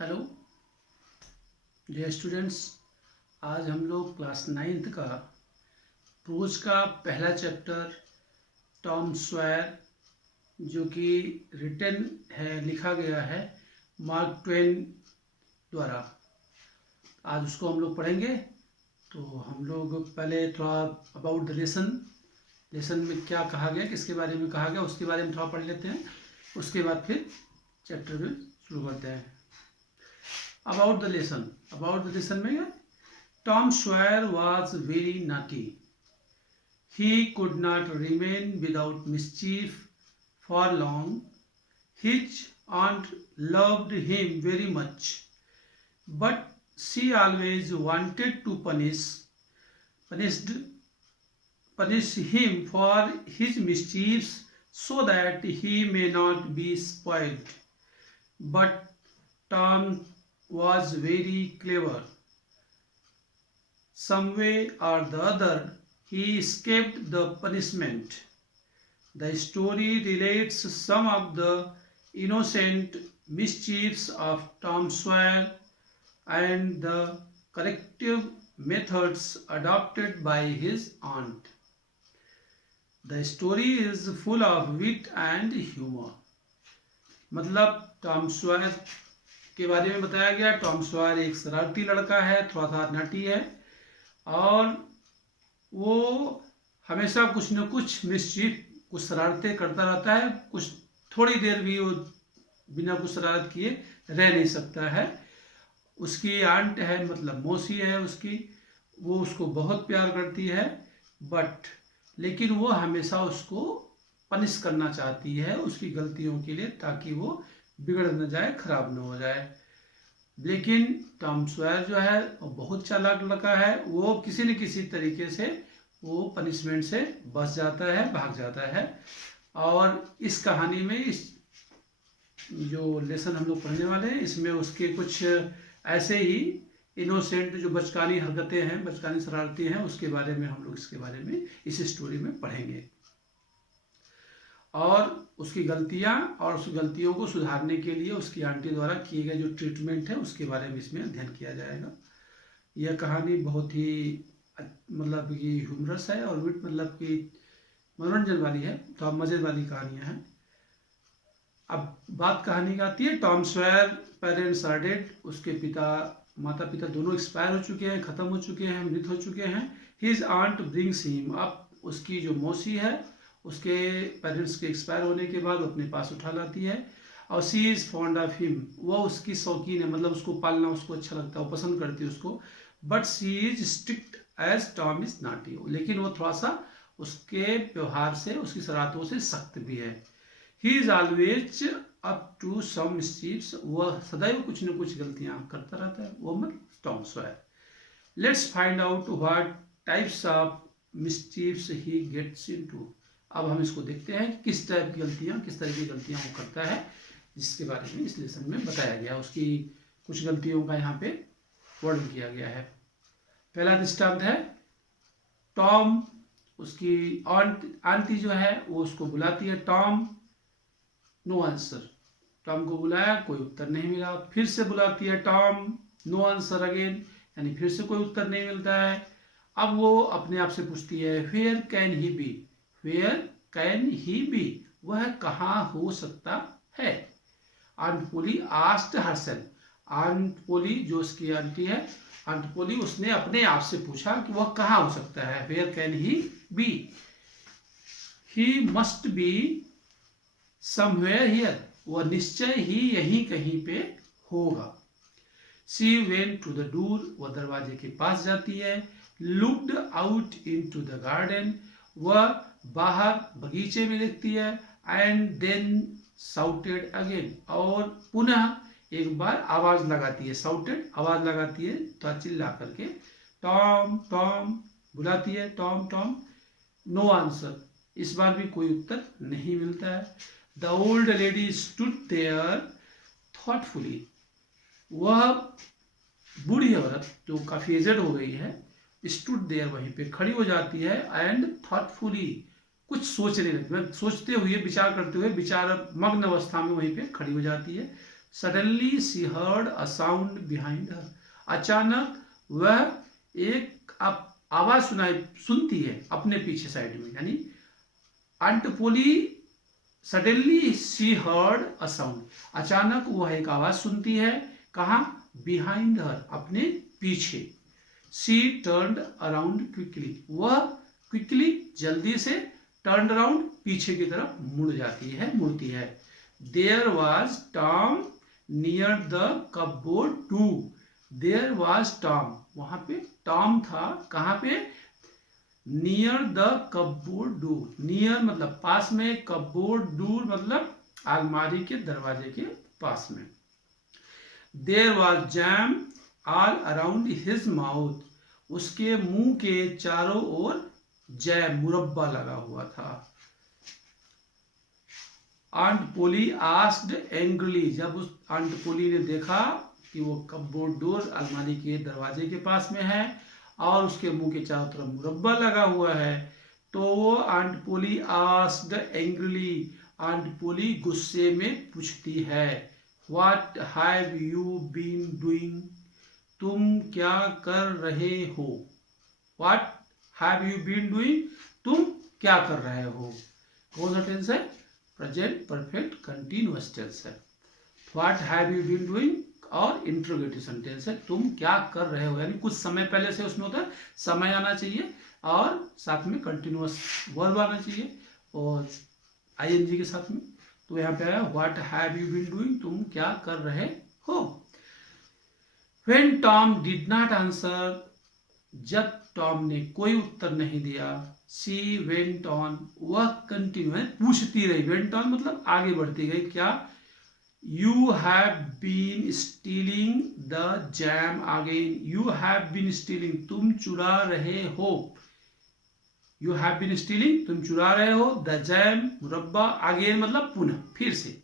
Hello dear students. आज हम लोग क्लास 9th का प्रोज का पहला चैप्टर टॉम सॉयर जो कि रिटन है, लिखा गया है मार्क ट्वेन द्वारा, आज उसको हम लोग पढ़ेंगे। तो हम लोग पहले थोड़ा अबाउट द लेसन में क्या कहा गया, किसके बारे में कहा गया, उसके बारे में थोड़ा पढ़ लेते हैं। उसके बाद फिर चैप्टर में शुरू करते हैं। अबाउट द लेसन में Tom Sawyer was very naughty. He could not remain without mischief for long. His aunt loved him very much, but she always wanted to punish him for his mischiefs so that he may not be spoiled. But Tom was very clever. Some way or the other, he escaped the punishment. The story relates some of the innocent mischiefs of Tom Sawyer and the corrective methods adopted by his aunt. The story is full of wit and humor. मतलब Tom Sawyer के बारे में बताया गया। Tom Sawyer एक शरारती लड़का है, थोड़ा सा नटी है और वो हमेशा कुछ न कुछ मिसचीफ, कुछ शरारतें करता रहता है। कुछ थोड़ी देर भी वो बिना कुछ शरारत किए रह नहीं सकता है। उसकी आंट है, मतलब मौसी है उसकी, वो उसको बहुत प्यार करती है, लेकिन वो हमेशा उसको पनिश करना चाहती है उसकी गलतियों के लिए, ताकि वो बिगड़ न जाए, खराब न हो जाए। लेकिन टॉम सॉयर जो है वो बहुत चालाक लड़का है। वो किसी न किसी तरीके से वो पनिशमेंट से बच जाता है, भाग जाता है। और इस कहानी में, इस जो लेसन हम लोग पढ़ने वाले हैं, इसमें उसके कुछ ऐसे ही इनोसेंट जो बचकानी हरकतें हैं, बचकानी शरारती हैं, उसके बारे में हम लोग इसके बारे में इस स्टोरी में पढ़ेंगे। और उसकी गलतियां और उस गलतियों को सुधारने के लिए उसकी आंटी द्वारा किए गए जो ट्रीटमेंट है उसके बारे में इसमें अध्ययन किया जाएगा। यह कहानी बहुत ही मतलब कि ह्यूमरस है और विट मतलब कि मनोरंजन वाली है, तो मज़े वाली कहानियाँ हैं। अब बात कहानी का आती है। Tom Sawyer parents are dead. उसके माता पिता दोनों एक्सपायर हो चुके हैं, ख़त्म हो चुके हैं, मृत हो चुके हैं। His aunt brings him up. उसकी जो मौसी है उसके पेरेंट्स के एक्सपायर होने के बाद अपने पास उठा लाती है। और सी इज़ फॉन्ड ऑफ हिम। वह उसकी शौकीन है, मतलब उसको पालना उसको अच्छा लगता है, वो पसंद करती है उसको। But she is strict as Tom is naughty. लेकिन वो थोड़ा सा उसके व्यवहार से, उसकी शरारतों से सख्त भी है। He is always up to some mischiefs. वह सदैव कुछ न कुछ गलतियां करता रहता है, वो मतलब Tom Sawyer. Let's find out what types of mischiefs he gets into. अब हम इसको देखते हैं कि किस टाइप की गलतियां, किस तरह की गलतियां वो करता है, जिसके बारे में इस लेसन में बताया गया। उसकी कुछ गलतियों का यहाँ पे वर्णन किया गया है। पहला दृष्टांत है, टॉम, उसकी आंटी जो है वो उसको बुलाती है। Tom, no answer. टॉम को बुलाया, कोई उत्तर नहीं मिला। फिर से बुलाती है टॉम, नो आंसर अगेन, यानी फिर से कोई उत्तर नहीं मिलता है। अब वो अपने आप से पूछती है, where can he be. Where can he be, वह कहाँ हो सकता है। Aunt Polly asked herself. Aunt Polly जो उसकी आंटी है, आंट पोली, उसने अपने आप से पूछा कि वह कहाँ हो सकता है। Where can he be. He must be somewhere here. वह निश्चय ही यहीं कहीं पे होगा। She went to the door. वह दरवाजे के पास जाती है। Looked out into the garden. वह बाहर बगीचे में देखती है। And then shouted again. और पुनः एक बार आवाज लगाती है। साउटेड, आवाज लगाती है, तो चिल्ला करके टॉम टॉम बुलाती है। Tom Tom, no answer. इस बार भी कोई उत्तर नहीं मिलता है। The old lady stood there thoughtfully. वह बूढ़ी औरत जो काफी एजड हो गई है, स्टूड देयर, वहीं पे खड़ी हो जाती है। एंड थॉटफुली, कुछ सोचने लगती है, सोचते हुए, विचार करते हुए, विचार मग्न अवस्था में वहीं पे खड़ी हो जाती है। Suddenly she heard a sound behind her, अचानक वह एक आवाज सुनती है अपने पीछे साइड में, यानी aunt Polly suddenly she heard a sound, अचानक वह एक आवाज सुनती है, कहाँ, बिहाइंड हर, अपने पीछे। शी टर्न्ड अराउंड क्विकली, वह क्विकली जल्दी से टर्न अराउंड पीछे की तरफ मुड़ती है। There was Tom near the cupboard to, there was Tom, वहां पे टॉम था, कहाँ पे, near the cupboard door, near मतलब पास में, कपबोर्ड डोर मतलब अलमारी के दरवाजे के पास में। There was jam all around his mouth, उसके मुंह के चारों ओर जैम मुरब्बा लगा हुआ था। आंट पोली आस्क्ड एंग्रली, जब उस आंट पोली ने देखा कि वो कपबोर्ड डोर अलमारी के दरवाजे के पास में है और उसके मुंह के चारों तरफ मुरब्बा लगा हुआ है, तो वो aunt Polly asked angrily, aunt Polly गुस्से में पूछती है, what have you been doing, तुम क्या कर रहे हो। What have you been doing, तुम क्या कर रहे हो। कौन सा टेंस है, प्रेजेंट परफेक्ट कंटिन्यूअस टेंस है। What have you been doing और इंट्रोगेटिव सेंटेंस है, तुम क्या कर रहे हो, यानी कुछ समय पहले से उसमें होता है, समय आना चाहिए और साथ में कंटिन्यूअस वर्ब आना चाहिए और आईएनजी के साथ में। तो यहाँ पे आया what have you been doing, तुम क्या कर रहे हो। When Tom did not answer, जब टॉम ने कोई उत्तर नहीं दिया, सी वेंट ऑन, वह कंटिन्यू पूछती रही, वेंट ऑन मतलब आगे बढ़ती गई, क्या, you have been stealing the jam again, you have been stealing, तुम चुरा रहे हो, यू हैव बीन स्टीलिंग, तुम चुरा रहे हो, द जैम मुरब्बा, अगेन मतलब पुनः, फिर से,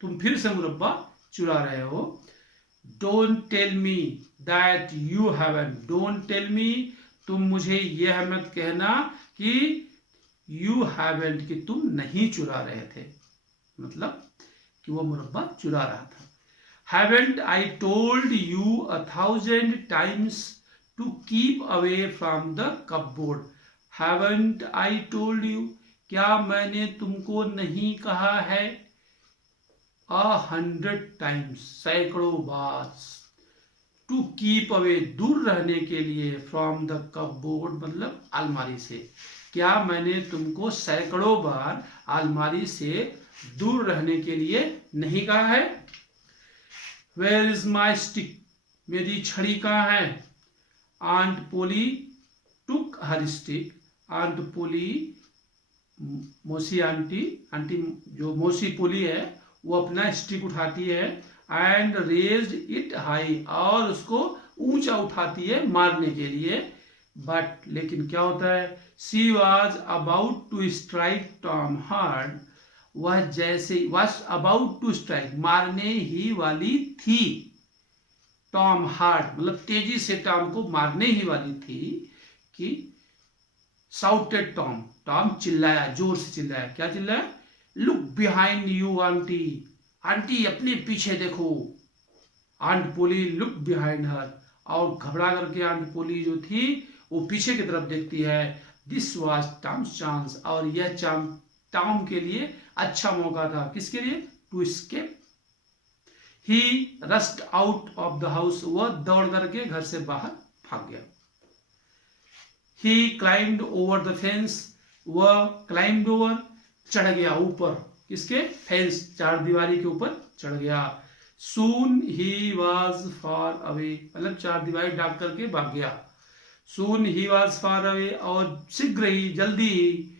तुम फिर से मुरब्बा चुरा रहे हो। Don't tell me that you haven't, don't tell me, तुम मुझे यह मत कहना कि यू हैवंट, कि तुम नहीं चुरा रहे थे, मतलब कि वो मुरब्बा चुरा रहा था। Haven't I told you 1,000 times to keep away from the cupboard, haven't I told you, क्या मैंने तुमको नहीं कहा है, 100 times, सैकड़ों बार, टू कीप अवे, दूर रहने के लिए, फ्रॉम द कपबोर्ड मतलब अलमारी से, क्या मैंने तुमको सैकड़ों बार अलमारी से दूर रहने के लिए नहीं कहा है। वेयर इज माई स्टिक, मेरी छड़ी कहाँ है। आंट पोली टुक हर स्टिक, आंट पोली मौसी आंटी जो मौसी पोली है वो अपना स्टिक उठाती है, एंड रेज्ड इट हाई, और उसको ऊंचा उठाती है मारने के लिए। बट लेकिन क्या होता है, she was about to strike Tom hard, वह जैसे वॉज अबाउट टू स्ट्राइक, मारने ही वाली थी, टॉम हार्ड मतलब तेजी से टॉम को मारने ही वाली थी, कि साउटेड टॉम, टॉम चिल्लाया, जोर से चिल्लाया, क्या चिल्लाया, look behind you aunty, aunty अपने पीछे देखो। आंट पोली लुक बिहाइंड हर, और घबरा करके आंट पोली जो थी वो पीछे की तरफ देखती है। दिस वॉज टॉम्स चांस, और यह टॉम के लिए अच्छा मौका था, किसके लिए, to escape. He rushed out of the house, वह दौड़ करके घर से बाहर भाग गया। He climbed over the fence, वह क्लाइम्ड ओवर चढ़ गया ऊपर, किसके, फेंस, चार दीवारी के ऊपर चढ़ गया। सून ही वॉज फार अवे, मतलब चार दीवारी डाक करके भाग गया। सून ही वॉज फार अवे, और शीघ्र ही, जल्दी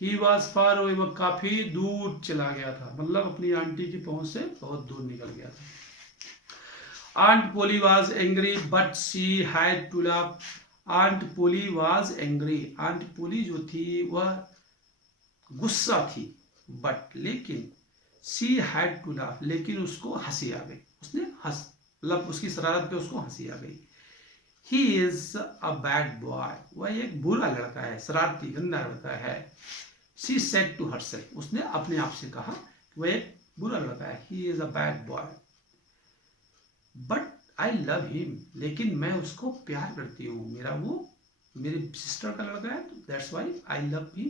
ही वॉज फार अवे, वह काफी दूर चला गया था, मतलब अपनी आंटी की पहुंच से बहुत दूर निकल गया था। Aunt Polly was angry but she had to laugh, aunt Polly was angry, aunt Polly जो थी वह गुस्सा थी, बट लेकिन शी हैड टू लाफ, लेकिन उसको हंसी आ गई, उसने मतलब उसकी शरारत पे उसको हंसी आ गई। He is a bad boy, वह एक बुरा लड़का है, शरारती गंदा लड़का है। शी सेड टू हरसेल्फ, उसने अपने आप से कहा वह एक बुरा लड़का है, he is a bad boy. But I love him, लेकिन मैं उसको प्यार करती हूँ, मेरी सिस्टर का लड़का है, that's why I love him.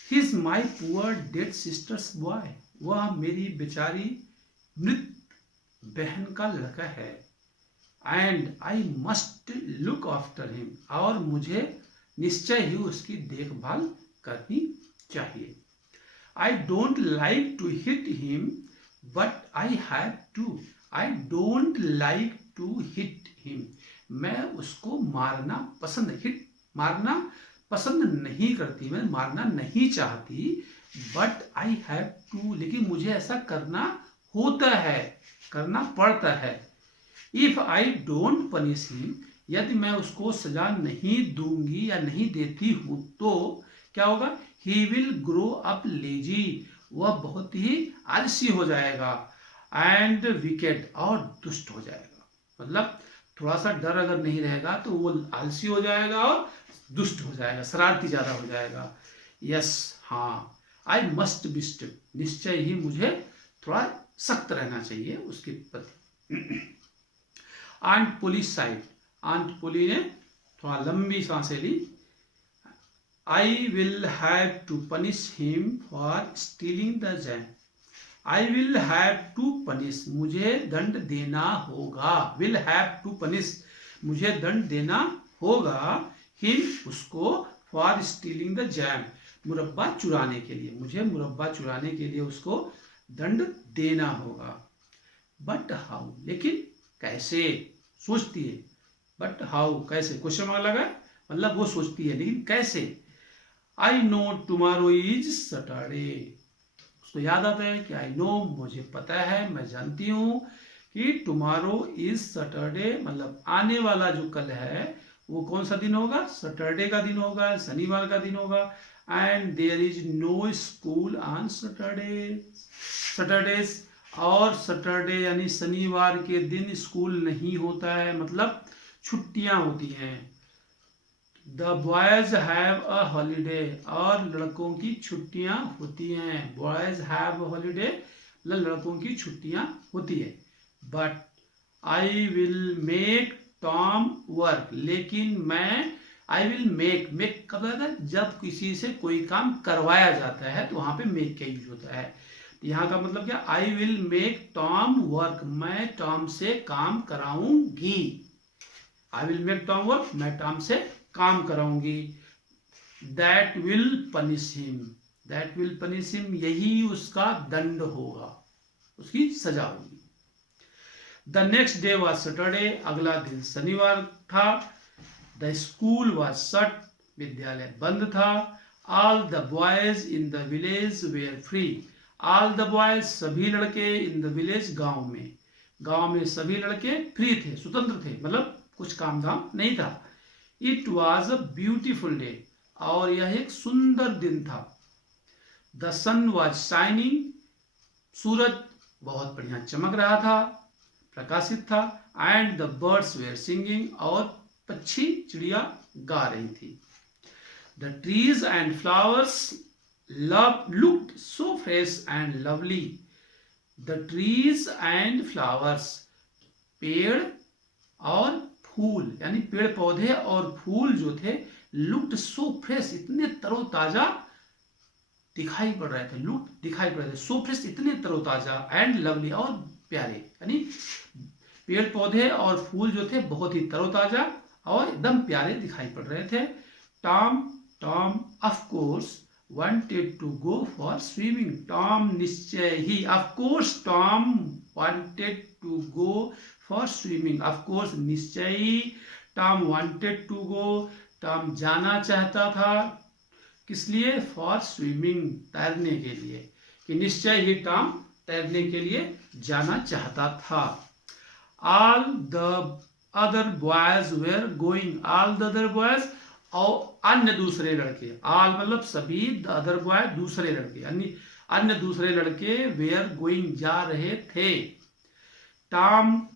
He is my poor dead sister's boy, वह मेरी बेचारी मृत बहन का लड़का है। And I must look after him, और मुझे निश्चय ही उसकी देखभाल करनी चाहिए। I don't like to hit him but I have to, I don't like to hit him, मैं उसको मारना पसंद नहीं करती, मैं मारना नहीं चाहती, बट आई हैव टू, लेकिन मुझे ऐसा करना होता है, करना पड़ता है। If I don't punish him, यदि मैं उसको सजा नहीं दूंगी या नहीं देती हूं तो क्या होगा, he will grow up lazy, वह बहुत ही आलसी हो जाएगा, एंड विकेट, और दुष्ट हो जाएगा। मतलब थोड़ा सा डर अगर नहीं रहेगा तो वो आलसी हो जाएगा और दुष्ट हो जाएगा, शरारती ज्यादा हो जाएगा। यस, हाँ, आई मस्ट बी स्ट्रिक्ट, निश्चय ही मुझे थोड़ा सख्त रहना चाहिए उसके प्रति। Aunt Polly sighed, aunt Polly ने थोड़ा लंबी सांसें ली। I will have to punish him for stealing the jam, I will have to punish, मुझे दंड देना होगा, विल हैव टू पनिश, मुझे दंड देना होगा, हिम, उसको, फॉर स्टीलिंग द जैम, मुरब्बा चुराने के लिए, मुझे मुरब्बा चुराने के लिए उसको दंड देना होगा। बट हाउ, लेकिन कैसे, सोचती है, बट हाउ, कैसे, क्वेश्चन मार्क लगा, मतलब वो सोचती है लेकिन कैसे। I know tomorrow is Saturday, उसको याद आता है कि आई नो, मुझे पता है, मैं जानती हूँ कि टुमारो इज सैटरडे, मतलब आने वाला जो कल है वो कौन सा दिन होगा, सैटरडे का दिन होगा, शनिवार का दिन होगा। And there is no school on Saturdays, और सैटरडे यानी शनिवार के दिन स्कूल नहीं होता है, मतलब छुट्टियां होती हैं। The boys have a holiday, और लड़कों की छुट्टियां होती हैं, बॉयज हैव अ हॉलीडे, मतलब लड़कों की छुट्टियां होती है। But I will make Tom work, लेकिन मैं, आई विल मेक कब आता है, जब किसी से कोई काम करवाया जाता है तो वहां पे मेक का यूज होता है। यहाँ का मतलब क्या, I will make Tom work, मैं टॉम से काम कराऊंगी, I will make Tom work, मैं टॉम से काम कराऊंगी। That will punish him, that will punish him, यही उसका दंड होगा, उसकी सजा होगी। The next day was Saturday, अगला दिन शनिवार था। द स्कूल वॉज शट, विद्यालय बंद था। All the boys in the village were free, all the boys, सभी लड़के, इन द विलेज, गांव में सभी लड़के फ्री थे, स्वतंत्र थे, मतलब कुछ काम धाम नहीं था। It was a beautiful day, और यह एक सुंदर दिन था। द सन वॉज शाइनिंग, सूरज बहुत बढ़िया चमक रहा था, प्रकाशित था। And the birds were singing, और पक्षी, चिड़िया गा रही थी। The trees and flowers looked so fresh and lovely, the trees and flowers, पेड़ और फूल, यानी पेड़ पौधे और फूल जो थे, लुक्ड सो फ्रेश, इतने तरोताजा दिखाई पड़ रहे थे, दिखाई पड़ रहे थे, सो फ्रेश, इतने तरोताजा, एंड लवली, और प्यारे, यानी पेड़ पौधे और फूल जो थे बहुत ही तरोताजा और एकदम प्यारे दिखाई पड़ रहे थे। Tom of course wanted to go for swimming, Tom निश्चय ही, of course Tom wanted to go for swimming, of course निश्चय ही, Tom wanted to go, Tom जाना चाहता था, किस लिए, फॉर स्विमिंग, तैरने के लिए, कि निश्चय ही टॉम तैरने के लिए जाना चाहता था। All the other boys were going, all the other boys, और अन्य दूसरे लड़के, ऑल मतलब सभी, द अदर बॉय दूसरे लड़के, यानी अन्य दूसरे लड़के, वेयर गोइंग जा रहे थे। टॉम